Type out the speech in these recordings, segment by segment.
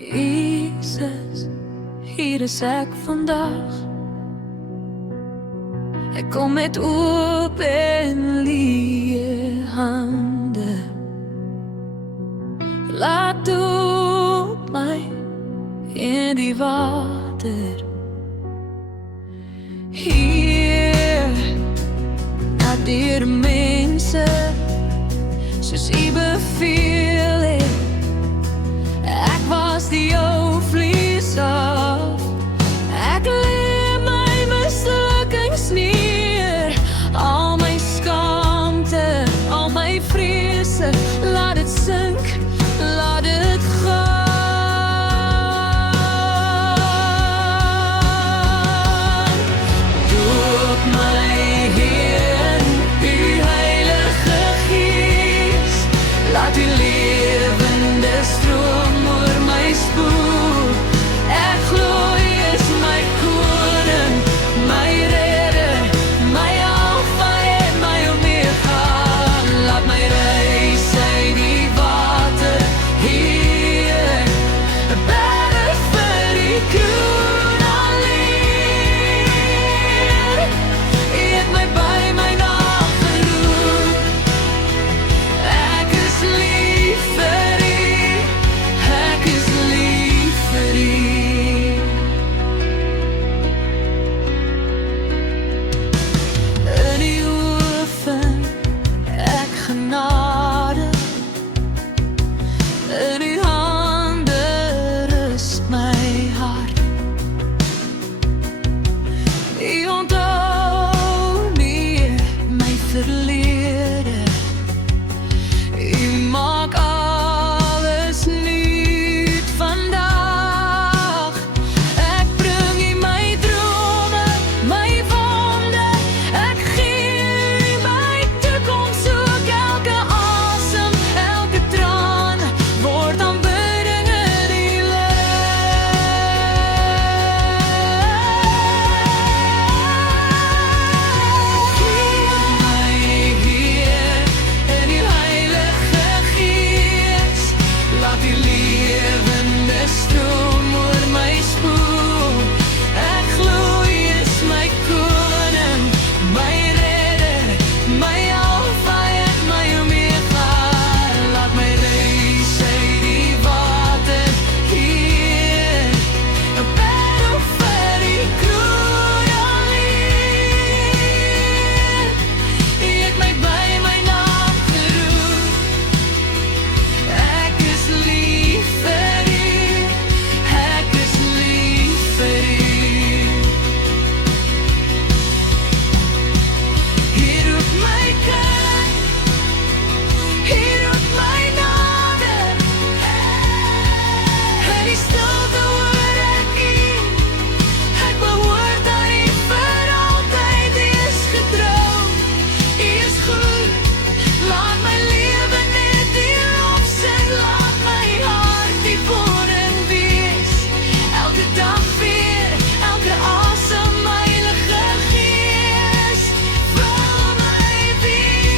Jesus, hier is ek vandag. Ek kom met oop en leë hande. Laat op my in die water. Hier, na deur mense, soos U beveel het. Ek was die ou vlees af. Ek lê my mislukkings neer. Al my skaamte, al my vrese, laat dit sink, laat dit gaan. Doop my Heer, U Heilige Gees. Laat U lewende stroom oor my spoel. Ek glo U is my koning, my redder, my Alpha en my Omega. Laat my reis uit die water, Heer, bidde vir die kroon alleen. U het my by my naam geroep. Ek is lief vir U, ek is lief vir U. In U oë vind ek genade, in U hande rus my hart. U onthou nie my verlede, U maak alles nuut vandag. Ek bring U my drome, my wonde. Ek gee U my toekoms, ook elke asem, elke traan word aanbidding in U Geef my Heer en U Heilige Gees. Laat U lewende stroom oor my spoel. Ek glo U is my koning, my redder, my Alpha en my Omega. Laat my reis uit die water, Heer, bidde vir die kroon alleen. U het my by my naam geroep. Ek is lief vir U, ek is lief vir U. Hier roep my kind, hier roep my nader. In die stilte hoor ek U. Ek behoort aan U vir altyd. U is getrou, U is goed. Laat my lewe net U lof sing. Laat my hart die woning wees. Elke dag weer, elke asem, Heilige Gees, vul my weer.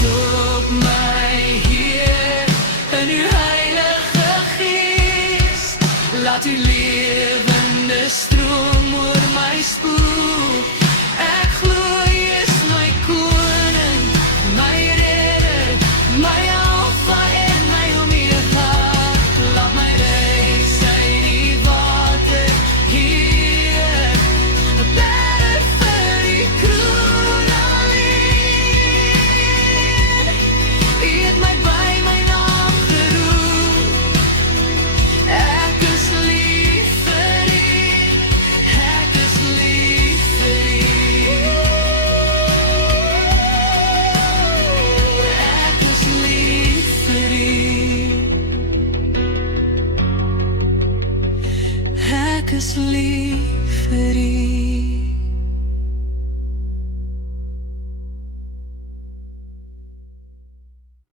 Doop my Heer in U Heilige Gees. Laat U lewende stroom oor my spoel. Ek glo U is my koning, my redder, my Alpha en my Omega. Laat my reis uit die water, Heer, bidde vir die kroon alleen. U het my by my naam geroep. Ek is lief vir U, ek is lief vir U. Ek is lief vir U. Ek is lief vir U.